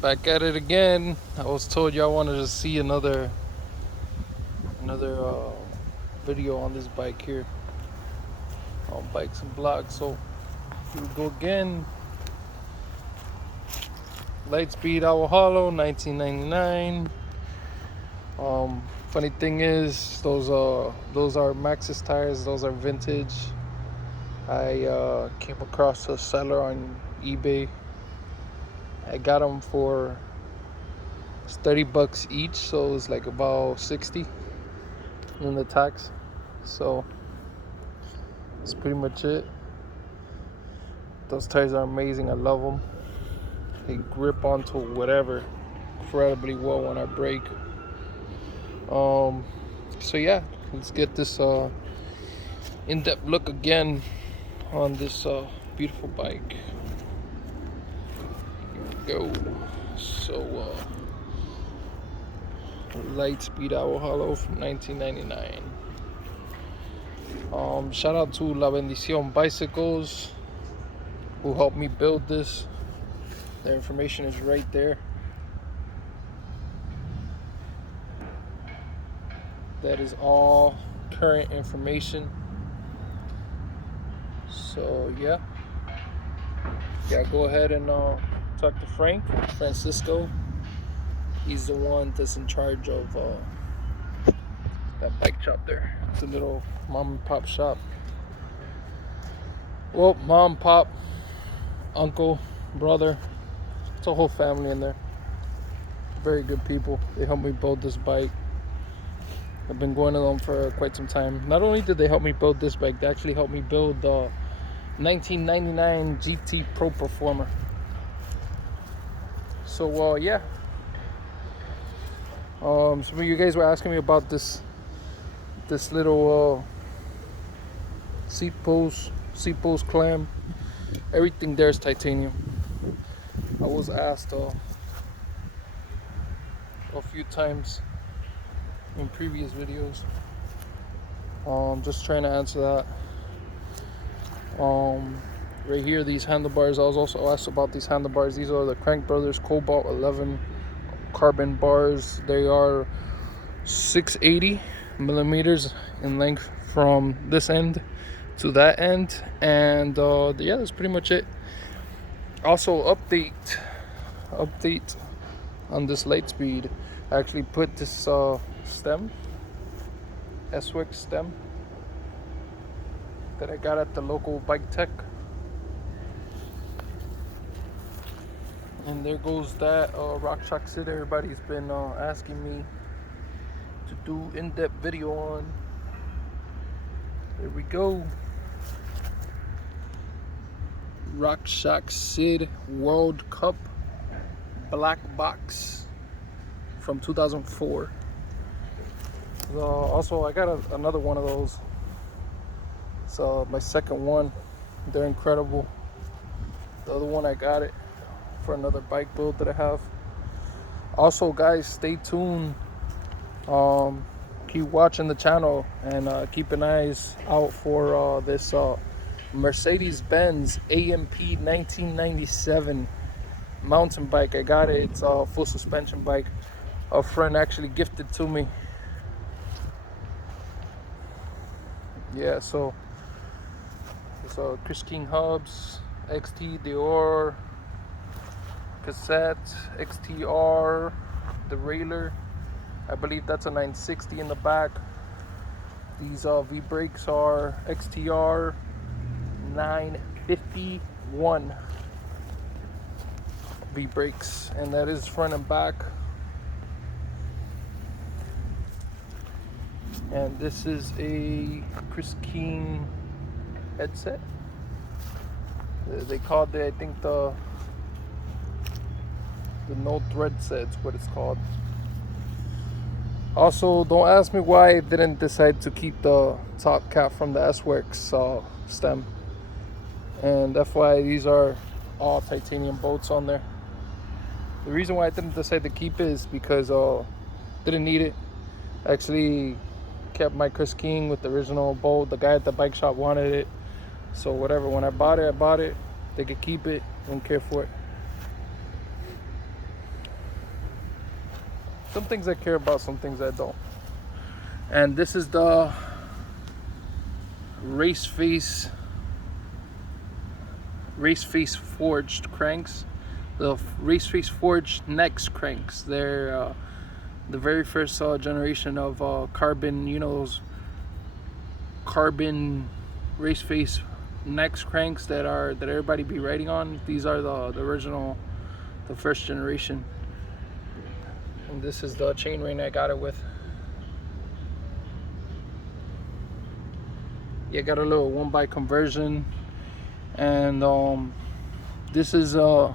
Back at it again. I was told y'all wanted to see another video on this bike here, on bikes and blogs. So here we go again. Litespeed Owl Hollow, 1999. Funny thing is, those are Maxxis tires. Those are vintage. I came across a seller on eBay. I got them for $30 each, so it's like about 60 in the tax. So that's pretty much it. Those tires are amazing. I love them. They grip onto whatever incredibly well when I brake. So yeah, let's get this in-depth look again on this beautiful bike. Here we go. So Litespeed Owl Hollow from 1999. Shout out to La Bendición Bicycles who helped me build this. Their information is right there. That is all current information. So yeah, go ahead and talk to Francisco. He's the one that's in charge of that bike shop there. It's a little mom and pop shop. Well, mom, pop, uncle, brother, it's a whole family in there. Very good people. They helped me build this bike. I've been going to them for quite some time. Not only did they help me build this bike, they actually helped me build the 1999 GT Pro Performer. So yeah. Some of you guys were asking me about this little seat post clamp. Everything there is titanium. I was asked a few times in previous videos. Just trying to answer that. Right here, these handlebars. I was also asked about these handlebars. These are the Crank Brothers Cobalt 11 carbon bars. They are 680 millimeters in length from this end to that end, and yeah, that's pretty much it. Also, update on this Litespeed. I actually put this stem, S-Works stem, that I got at the local bike tech. And there goes that Rock Shock Sid everybody's been asking me to do in-depth video on. There we go. Rock Shock Sid World Cup black box from 2004. Also, I got another one of those. It's my second one. They're incredible. The other one I got it for another bike build that I have. Also, guys, stay tuned. Keep watching the channel and keep an eyes out for this Mercedes Benz AMP 1997 mountain bike. I got it. It's a full suspension bike. A friend actually gifted to me. Yeah, so it's Chris King hubs, XT Dior cassette, XTR derailleur. I believe that's a 960 in the back. These V brakes are XTR 951 V brakes, and that is front and back. And this is a Chris King headset. They called it, I think, the no thread set's what it's called. Also, don't ask me why I didn't decide to keep the top cap from the S-Works stem. And FYI, these are all titanium bolts on there. The reason why I didn't decide to keep it is because didn't need it. Actually kept my Chris King with the original bolt. The guy at the bike shop wanted it, so whatever. When I bought it, They could keep it. Don't care for it. Some things I care about, some things I don't. And this is the race face forged cranks, the race face forged next cranks. They're the very first generation of carbon, you know, those carbon race face next cranks that everybody be riding on. These are the original, the first generation. And this is the chain ring I got it with. Yeah, got a little 1x conversion. And this is a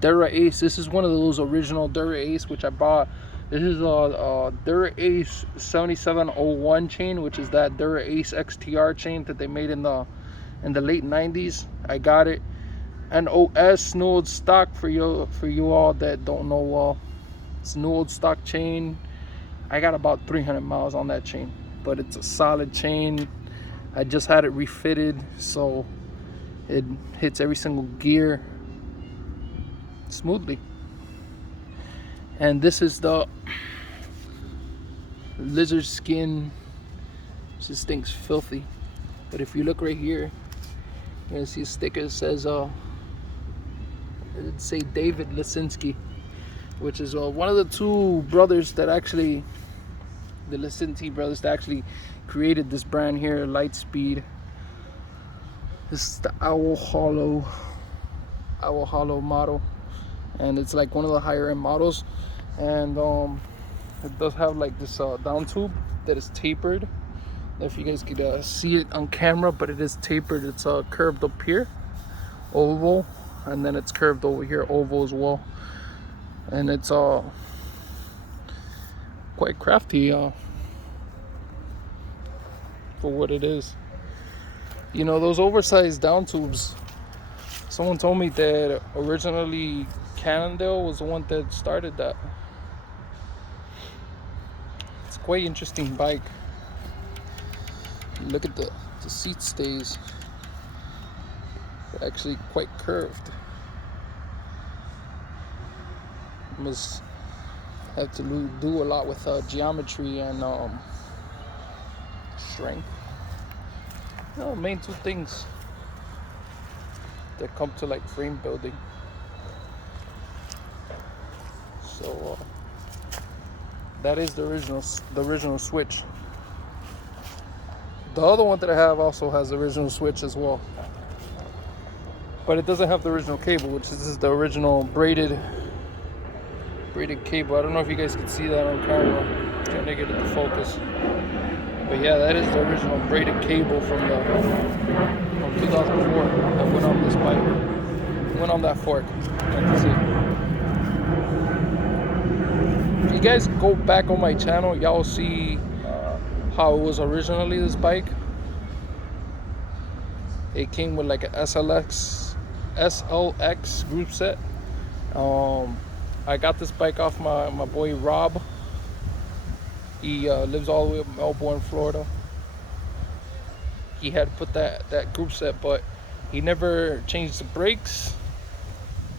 Dura Ace. This is one of those original Dura Ace which I bought. This is a Dura Ace 7701 chain, which is that Dura Ace XTR chain that they made in the late 90s. I got it. And OS, new old stock, for you all that don't know. It's new old stock chain. I got about 300 miles on that chain, but it's a solid chain. I just had it refitted, so it hits every single gear smoothly. And this is the lizard skin. This thing's filthy, but if you look right here, you're gonna see a sticker that says it'd say David Lisinski, which is one of the two brothers that actually, the Lisinski brothers that actually created this brand here, Litespeed. This is the Owl Hollow model, and it's like one of the higher end models. And it does have like this down tube that is tapered. If you guys could see it on camera, but it is tapered. It's curved up here, oval, and then it's curved over here, oval as well. And it's quite crafty for what it is. You know, those oversized down tubes, someone told me that originally Cannondale was the one that started that. It's quite interesting bike. Look at the seat stays. They're actually quite curved. Must have to do a lot with geometry and strength. You know, main two things that come to like frame building. So that is the original switch. The other one that I have also has the original switch as well, but it doesn't have the original cable, which is the original braided cable. I don't know if you guys can see that on camera. I'm trying to get it to focus. But yeah, that is the original braided cable from 2004 that went on this bike. Went on that fork. You can see. If you guys go back on my channel, y'all will see how it was originally, this bike. It came with like a SLX group set. I got this bike off my boy Rob. He lives all the way up in Melbourne, Florida. He had put that group set, but he never changed the brakes,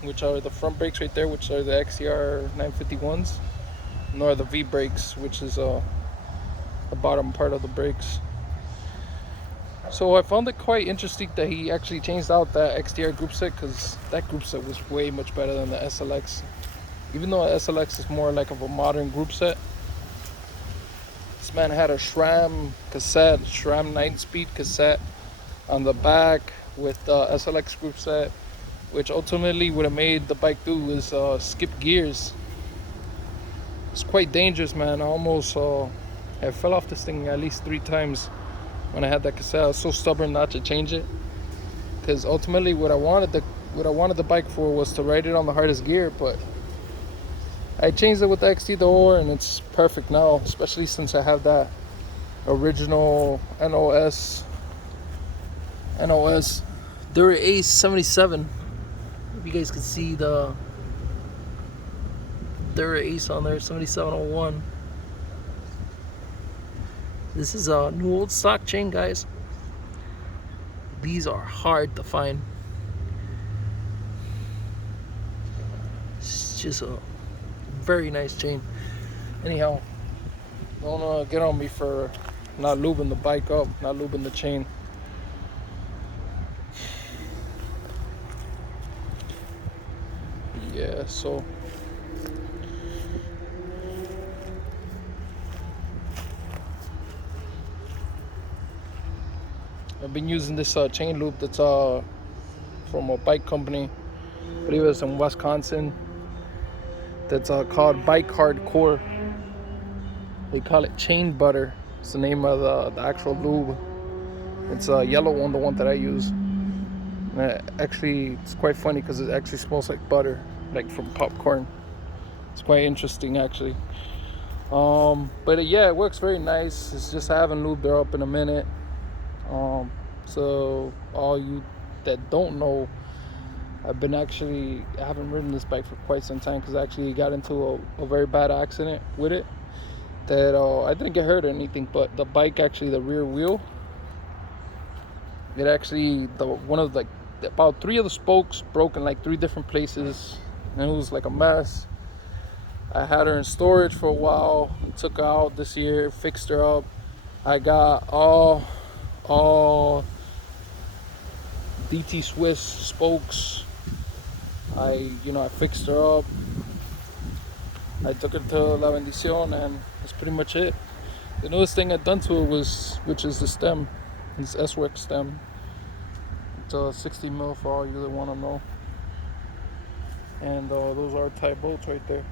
which are the front brakes right there, which are the XCR 951s, nor the V brakes, which is the bottom part of the brakes. So I found it quite interesting that he actually changed out that XTR group set, because that group set was way much better than the SLX. Even though SLX is more like of a modern group set, this man had a SRAM 9-speed cassette on the back with the SLX group set, which ultimately would have made the bike do is skip gears. It's quite dangerous, man. I almost I fell off this thing at least 3 times when I had that cassette. I was so stubborn not to change it, because ultimately what I wanted the bike for was to ride it on the hardest gear. But I changed it with the XT door, and it's perfect now, especially since I have that original NOS Dura Ace 77. If you guys can see the Dura Ace on there, 7701. This is a new old stock chain, guys. These are hard to find. It's just a Very nice chain. Anyhow, don't get on me for not lubing the bike up, not lubing the chain. Yeah, so I've been using this chain loop that's from a bike company. I believe it's in Wisconsin. That's called Bike Hardcore. They call it chain butter. It's the name of the actual lube. It's a yellow one, the one that I use. Actually, it's quite funny because it actually smells like butter, like from popcorn. It's quite interesting, actually. But yeah, it works very nice. It's just I haven't lubed her up in a minute. So all you that don't know, I haven't ridden this bike for quite some time because I actually got into a very bad accident with it. That I didn't get hurt or anything, but the bike, actually the rear wheel, it actually about 3 of the spokes broke in like 3 different places, and it was like a mess. I had her in storage for a while, took her out this year, fixed her up. I got all DT Swiss spokes. I fixed her up. I took her to La Bendición, and that's pretty much it. The newest thing I've done to it which is the stem. It's S-Works stem. It's a 60 mil for all you that want to know. And those are type bolts right there.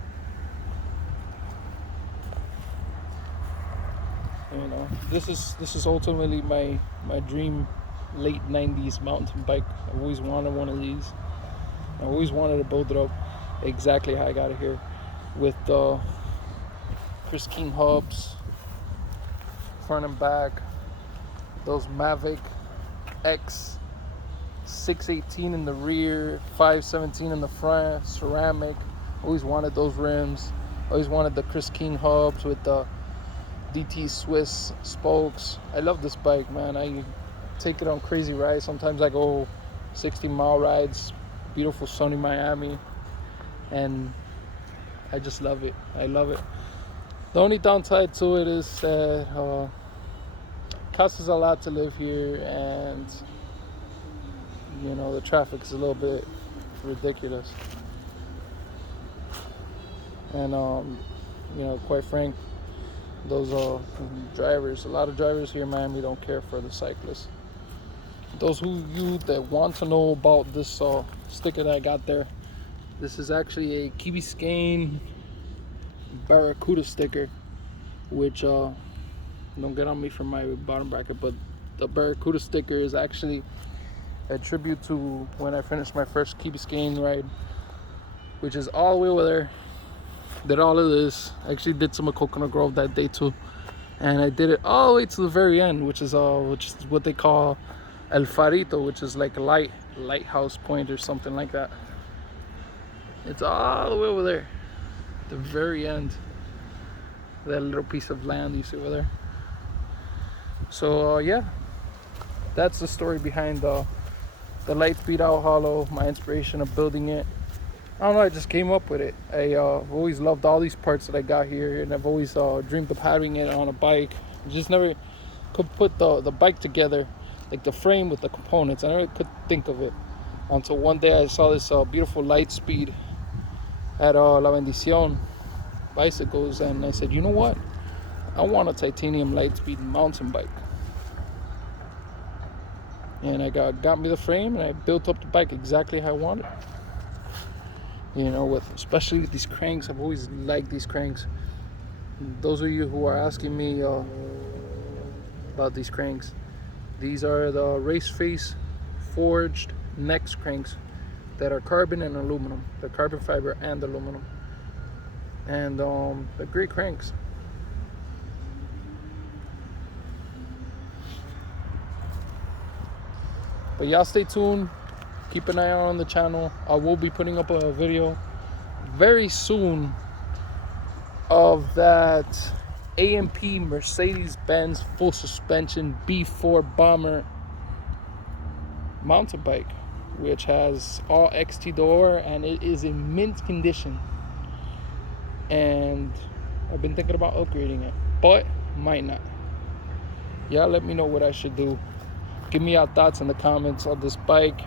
This is ultimately my dream late 90s mountain bike. I've always wanted one of these. I always wanted to build it up exactly how I got it here, with the Chris King hubs, front and back, those Mavic X 618 in the rear, 517 in the front, ceramic. Always wanted those rims. Always wanted the Chris King hubs with the DT Swiss spokes. I love this bike, man. I take it on crazy rides. Sometimes I go 60-mile rides, beautiful sunny Miami, and I just love it. I love it. The only downside to it is that it costs us a lot to live here, and the traffic is a little bit ridiculous. And quite frank, those drivers, a lot of drivers here in Miami don't care for the cyclists. Those you that want to know about this sticker that I got there, this is actually a Key Biscayne Barracuda sticker, which don't get on me for my bottom bracket, but the Barracuda sticker is actually a tribute to when I finished my first Key Biscayne ride, which is all the way over there. Did all of this. I actually did some of Coconut Grove that day too, and I did it all the way to the very end, which is what they call El Farito, which is like a lighthouse point or something like that. It's all the way over there, the very end, that little piece of land you see over there. So yeah, that's the story behind the Litespeed Owl Hollow, my inspiration of building it. I don't know, I just came up with it. I've always loved all these parts that I got here, and I've always dreamed of having it on a bike. I just never could put the bike together, like the frame with the components. I never could think of it until one day I saw this beautiful Litespeed at La Bendición bicycles, and I said, you know what? I want a titanium Litespeed mountain bike. And I got me the frame, and I built up the bike exactly how I wanted. Especially with these cranks. I've always liked these cranks. Those of you who are asking me about these cranks, these are the Race Face forged Nex cranks that are carbon and aluminum. They're carbon fiber and aluminum, and they're great cranks. But y'all stay tuned. Keep an eye on the channel. I will be putting up a video very soon of that AMP Mercedes Benz full suspension B4 Bomber mountain bike, which has all XT door, and it is in mint condition. and I've been thinking about upgrading it, but might not. Y'all let me know what I should do. Give me your thoughts in the comments on this bike,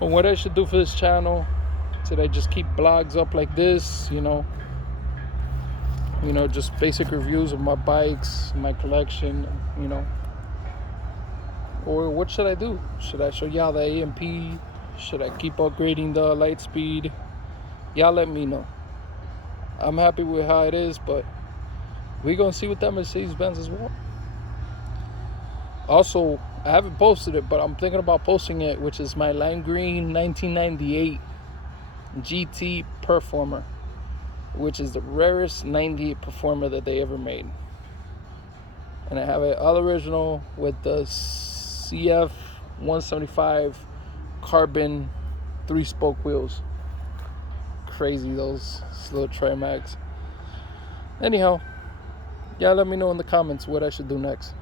on what I should do for this channel. Should I just keep blogs up like this, just basic reviews of my bikes, my collection, or what should I do? Should I show y'all the AMP? Should I keep upgrading the Litespeed? Y'all let me know. I'm happy with how it is, but we're gonna see what that Mercedes Benz as well. Also, I haven't posted it, but I'm thinking about posting it, which is my lime green 1998 GT Performer, which is the rarest 98 Performer that they ever made. And I have it all original with the CF 175 carbon 3-spoke wheels. Crazy, those little Trimax. Anyhow, y'all let me know in the comments what I should do next.